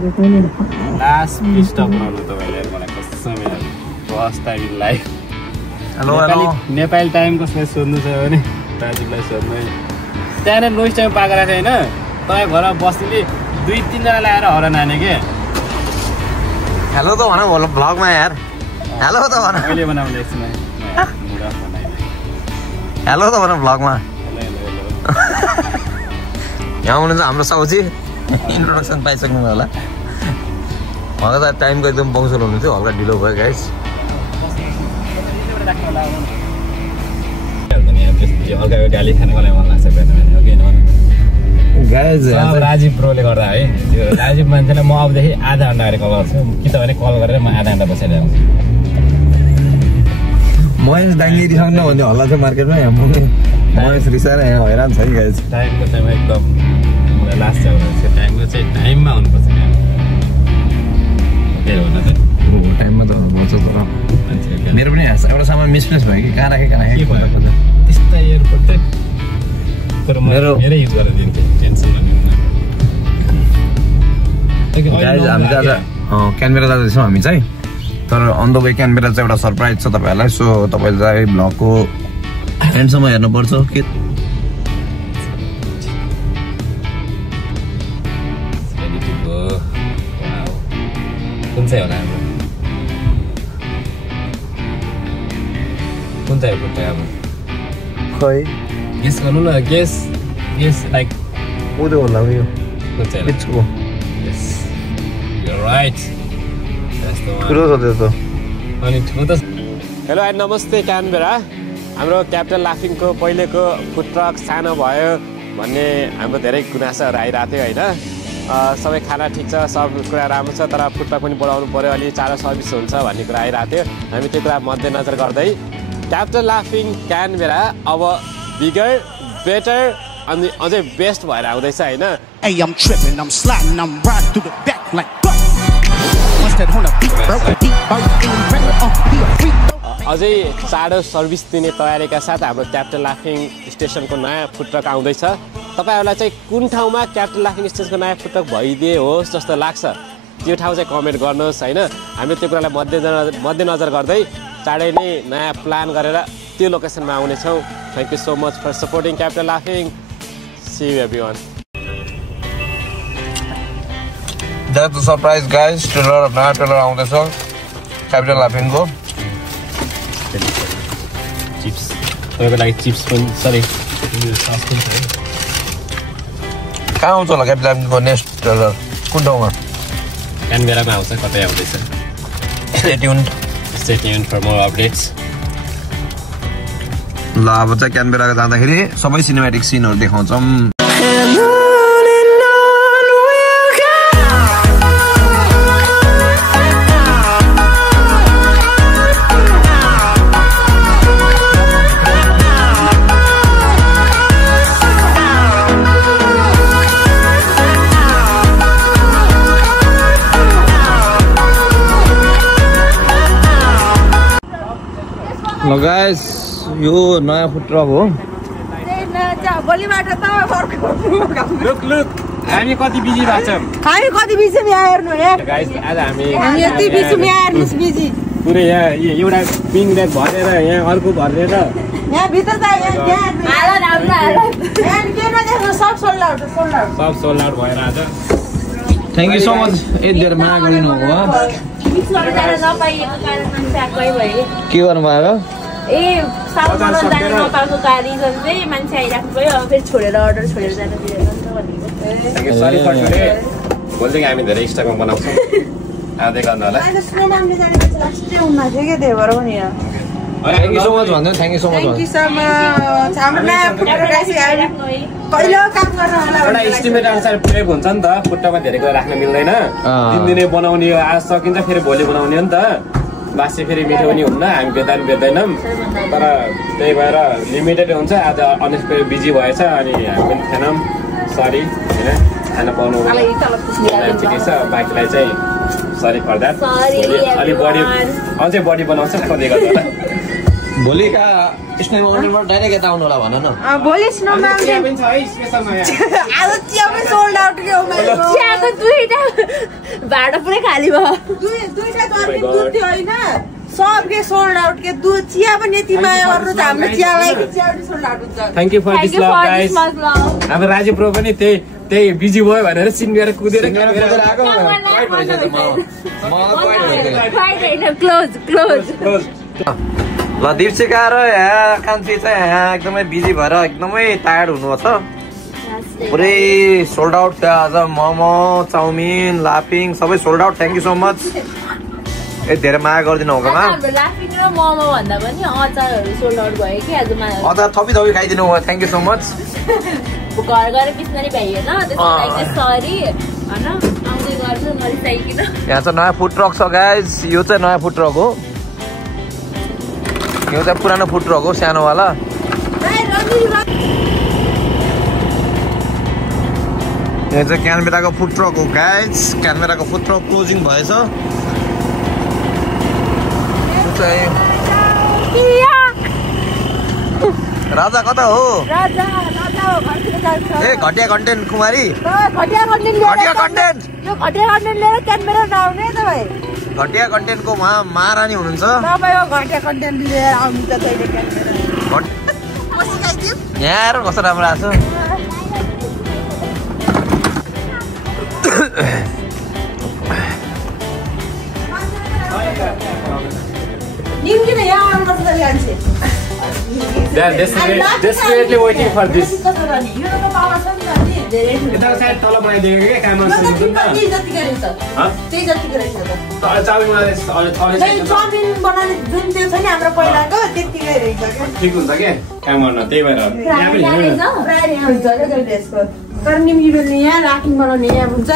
Last stop बनाउनु तपाईँले मलाई कस्तो first time in life. Hello Nepali time कसलाई सोध्नु छ भने राजीवलाई सोध्नु है। त्यहाँनिर लोइस टाइम पाएको राखेँ होइन, तपाईँ घरमा बस्नेले 2-3 जना ल्याएर हरान हाने के। हेलो त भन भ्लगमा यार, हेलो त भन। अहिले बनाउने एकछिन हेलो त भन भ्लगमा। यहाँ हुनुहुन्छ हाम्रो साउजी, इन्ट्रोडक्सन पाइसक्नु भयो होला। उहाँको त टाइमको एकदम बङ्सल हुनुहुन्थ्यो, हल्का ढिलो भयो गाइस। गाली खानुको लागि मन लाग्छ गाइस। राजीव ब्रोले गर्दा है, त्यो राजीव मान्छेलाई म अबदेखि आधा घन्टा अगाडि कल गर्छु, कि त भने कल गरेर म आधा घन्टा बसेर आउँछु। महेश दाङ्गी रिसाउनु भन्ने हल्ला छ मार्केटमा। यहाँ महेश रिसाएर यहाँ हैरान छ कि गाइस। टाइमको चाहिँ एकदम लास्ट टाइमको चाहिँ टाइममा आउनुपर्छ। त्यही हो न त, टाइममा त गर्छ तर मेरो पनि एउटा सामान मिसप्लेस भयो कि कहाँ राखेँ त्यस्ता एयरपोर्ट चाहिँ तर मेरो युज गरेर दिन्थेँ, टेन्सन नलिनु। हामी चाहिँ आज क्यानबेरा जाँदैछौँ हामी चाहिँ, तर अन द वे क्यानबेरा चाहिँ एउटा सरप्राइज छ तपाईँहरूलाई। सो तपाईँले चाहिँ भ्लगको एन्डसम्म हेर्नुपर्छ कि कुन चाहिँ होला कुन चाहिँ हो अब खै गेस गर्नु न, गेस लाइक उँधो होला उयो कुन चाहिँ पिचको। यस यु राइट, ठुलो छ त्यो त। अनि ठुलो त। हेलो एन्ड नमस्ते क्यानबेरा। हाम्रो क्याप्टन लाफिङको पहिलेको फुड ट्रक सानो भयो भन्ने हाम्रो धेरै गुनासोहरू आइरहेको थियो होइन। सबै खाना ठिक छ, सब कुरा राम्रो छ, तर फुड ट्रक पनि बढाउनु पऱ्यो, अलि चाँडो सर्भिस हुन्छ भन्ने कुरा आइरहेको थियो। हामी त्यो कुरा मध्यनजर गर्दै क्याप्टन लाफिङ क्यानबेरा अब बिगर बेटर अनि अझै बेस्ट भएर आउँदैछ होइन। अझै चाँडो सर्भिस दिने तयारीका साथ हाम्रो क्याप्टन लाफिङ स्टेसनको नयाँ फुड ट्रक आउँदैछ। तपाईँहरूलाई चाहिँ कुन ठाउँमा क्याप्टन लाफिङ स्टेसनको नयाँ फुड ट्रक भइदिए होस् जस्तो लाग्छ त्यो ठाउँ चाहिँ कमेन्ट गर्नुहोस् होइन। हामीले त्यो कुरालाई मध्यनजर गर्दै चाँडै नै नयाँ प्लान गरेर त्यो लोकेसनमा आउनेछौँ। Thank you so much for supporting captain लाफिङ। See you everyone. That's the surprise guys, नयाँ ट्रेलर आउँदैछ क्याप्टन लाफिङको। चिप्स तपाईँको लागि चिप्स पनि सरी सस पनि छ। कहाँ आउँछ होला क्याप्टन लाफिङको नेक्स्ट ट्रेलर, कुन ठाउँमा? क्यानबेरामा आउँछ, कतै आउँदैछ। Stay tuned for more updates. ल अब चाहिँ क्यानबेरा जाँदाखेरि सबै सिनेमेटिक सिनहरू देखाउँछौँ। ल गाइस यो नयाँ फुड ट्रक हो। हामी कति बिजी भएको छौँ, हामी कति बिजी छौँ यहाँ हेर्नु गाइस। आज हामी यति बिजी छौँ यहाँ हेर्नुस् बिजी पुरै यहाँ एउटा पिङ ब्याग भरेर यहाँ अर्को भरेर यहाँ भित्र त सब सोल्ड आउट भएर आज। Thank you so much. धेरै माया गरिनु हो। के गर्नु भयो? ए साउथमा जानु नपाएको रिजन चाहिँ मान्छे आइराख्नु भयो, अब फेरि छोडेर अर्डर छोडेर जानु दिएन नि त भनेको। Sorry for today. भोलिदेखि हामी धेरै स्टकमा बनाउँछौँ, आउँदै गर्नु होला। स्नोम्यानमा जाने मान्छे लास्टै उनमा थियो क्या, त्यही भएर पनि यहाँ। थ्याङ्क यू सो मच भन्नु। Thank you so much. हाम्रो नयाँ फुड ट्रक कहिले काम गर्न होला एउटा एस्टिमेट अनुसार प्रयोग हुन्छ नि त। फुड ट्रकमा धेरै कुरा राख्न मिल्दैन, दिनदिनै बनाउने हो, आज सकिन्छ फेरि भोलि बनाउने हो नि त। बासी फेरि मिठो पनि हुन्न, हामी बेच्दैनौँ, तर त्यही भएर लिमिटेड हुन्छ। आज अनएक्सपेक्टेड बिजी भएछ अनि हामी पनि थिएनौँ, सरी होइन। खाना पाउनु ठिकै छ, बाँकीलाई चाहिँ सरी फर द्याट। अलिक बढी अझै बढी बनाउँछ कति गर्दा भोलिका स्नो माउन्टेनबाट डाइरेक्ट यता आउनु होला भन न भोलि स्नो माउन्टेन पनि छ है स्पेशल नयाँ आज चिया पनि सोल्ड आउट के हो मैले चियाको दुईटा भाडा पुरै खाली भयो दुईटा गर्मी दुध थियो हैन सब के सोल्ड आउट के दुध चिया पनि यति माया गर्नु त हाम्रो चियालाई चिया पनि सोल्ड आउट हुन्छ thank you for this love guys हाम्रो राजु ब्रो पनि त्यही बिजी भयो भनेर सिन्गेर कुदेर आएको क्लोज ल दीपशिखा र यहाँ कान्छी चाहिँ यहाँ एकदमै बिजी भएर एकदमै टायर्ड हुनुभएको छ पुरै सोल्ड आउट थियो आज मोमो चाउमिन लाफिङ सबै sold out thank you so much धेरै माया गरिदिनु होकोमा लाफिङ र मोमो भन्दा पनि अचारहरू सोल्ड आउट भयो कि आज अचार थपी खाइदिनु भयो थ्याङ्क यू सो मच घर गएर बिस्तारै भ्याइएन त्यसको लागि सरी हैन आउँदै गर्छु नरिसाइकिन यहाँ चाहिँ नयाँ फुड ट्रक छ गाइज यो चाहिँ नयाँ फुड ट्रक हो यो चाहिँ पुरानो फुड ट्रक हो सानोवाला यो चाहिँ क्यानबेराको फुड ट्रक हो गाइज क्यानबेराको फुड ट्रक क्लोजिङ भएछ राजा कता हो ए घटिया कन्टेन्ट कुमारी घटिया कन्टेन्ट यो घटिया कन्टेन्ट लिएर क्यानबेरा नआउने तपाईँ घटिया कन्टेन्टको महारानी हुनुहुन्छ तपाईँ घटिया कन्टेन्ट लिएर आउनु त कहिले क्यानबेरा यहाँ आएर कस्तो राम्रो आएको निम्किन यहाँ आउनुपर्छ त मान्छे They are desperately waiting for this. यो त पावा छ नि धेरै यता सायद तल बनाइदिएको के काम गर्छ त्यही जति गरेछ त्यही जति गरेछ त चाउमिन चाउमिन बनाउने जुन त्यो छ नि हाम्रो पहिलाको त्यतिकै रहेछ के ठिक हुन्छ के काम गर्न त्यही भएर यहाँ पनि प्राय यहाँ हुन्छ के त्यो ड्रेसको तर निम्की बेल्ने यहाँ राखिङ बनाउने यहाँ हुन्छ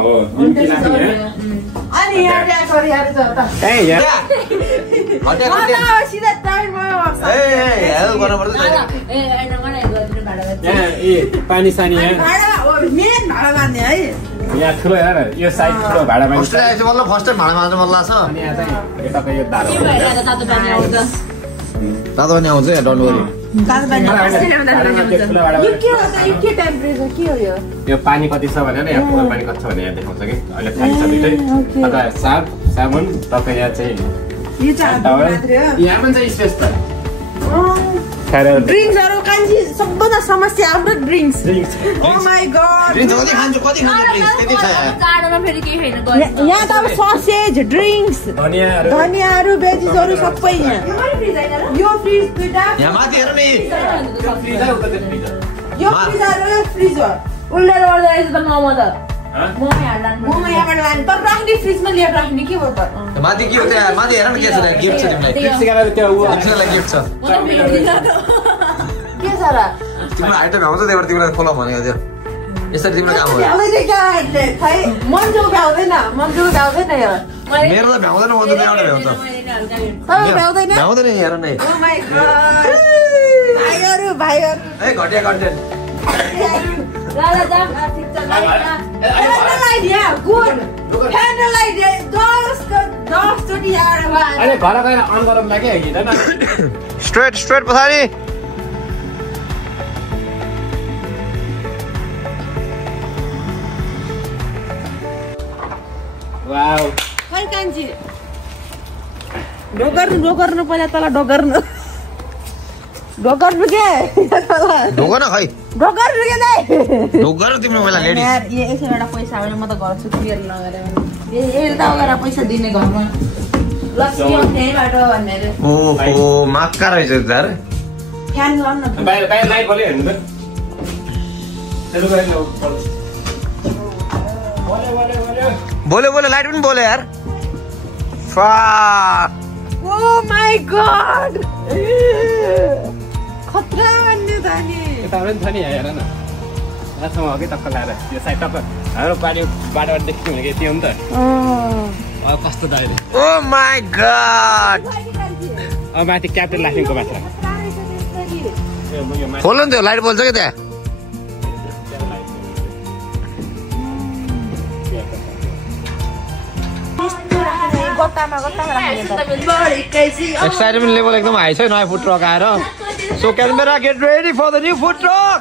हो निम्की राखिङ अनि यहाँ ट्याग गरिहाल्छ त ए यहाँ सिधा टाइममा पानी सानी यहाँ मेन भाडा मान्ने है यहाँ ठुलो हेर यो साइड ठुलो भाडा मान्ने फर्स्ट टाइम भाडा मान्नु मन लाग्छ अनि यहाँ चाहिँ यताको यो दारो तातो पनि आउँछ डन्ट वरी यो पानी कति छ भनेर यहाँ पोखर पानी कति छ भनेर यहाँ देखाउँछ कि अहिले खाली छ दुइटै अन्त साबुन तपाईँ यहाँ चाहिँ यहाँ पनि चाहिँ स्पेस छ ड्रिङ्क्सहरू कान्छी सबभन्दा समस्या आफ्नो ड्रिङ्क्स ओ माई गॉड यहाँ त अब ससेज ड्रिङ्क्स धनियाहरू भेजिसहरू सबै यहाँ यो फ्रिज दुईटा यहाँ माथि हेर नि यो फ्रिज हो उल्टा गर्दा रहेछ त मोमो त मोमो यहाँबाट लाने तर राख्ने फ्रिजमा लिएर राख्ने के हो त माथि के हो त्यहाँ माथि हेर न के छ गिफ्ट छ तिमीलाई तिमीलाई गिफ्ट छ के छ र तिम्रो आइटम भ्याउँछ त्यही भएर तिमीलाई खोला भनेको थियो यसरी तिम्रो काम हो मन्जु भ्याउँदैन यो मेरो त भ्याउँदैन म त एउटा भ्याउँछ तपाईँ भ्याउँदैन भ्याउँदैन हेर नै भाइहरू ए घटिया कन्टेन्ट घर गएर अन गरौँ लाग्यो हिँड्दैन स्ट्रेट पछाडि वाउ खै कान्छी ढोगर्नु पहिला तल ढोगर्नु के ढोगर न खै ढोगर्नु के दाइ ढोगर तिम्रो पहिला लेडी यार यसो एउटा पैसा आउने म त गर्छु क्लियर नगरेर यता गएर पैसा दिने घरमा लक्ष्मी त्यहीबाट भनेर ओहो माक्का रहेछ यार फ्यान लाउन न बाहिर लाइट बल्यो हेर्नु त बोल्यो लाइट पनि बोल्यो यार ओ माई गॉड खतरा भन्ने त नि यता पनि छ नि हेर न लास्टमा हो कि टक्क लाएर यो साइड टक्क हाम्रो बाटोबाट देख्नु भनेको यति हो नि त कस्तो त अहिले ओ माई गॉड अब माथि क्याप्टेन लाफिङको मात्र खोल्नु नि त्यो लाइट बोल्छ कि त्यहाँ एक्साइटमेन्ट लेभल एकदम हाई छ नयाँ फुड ट्रक आएर so Canberra get ready for the new food truck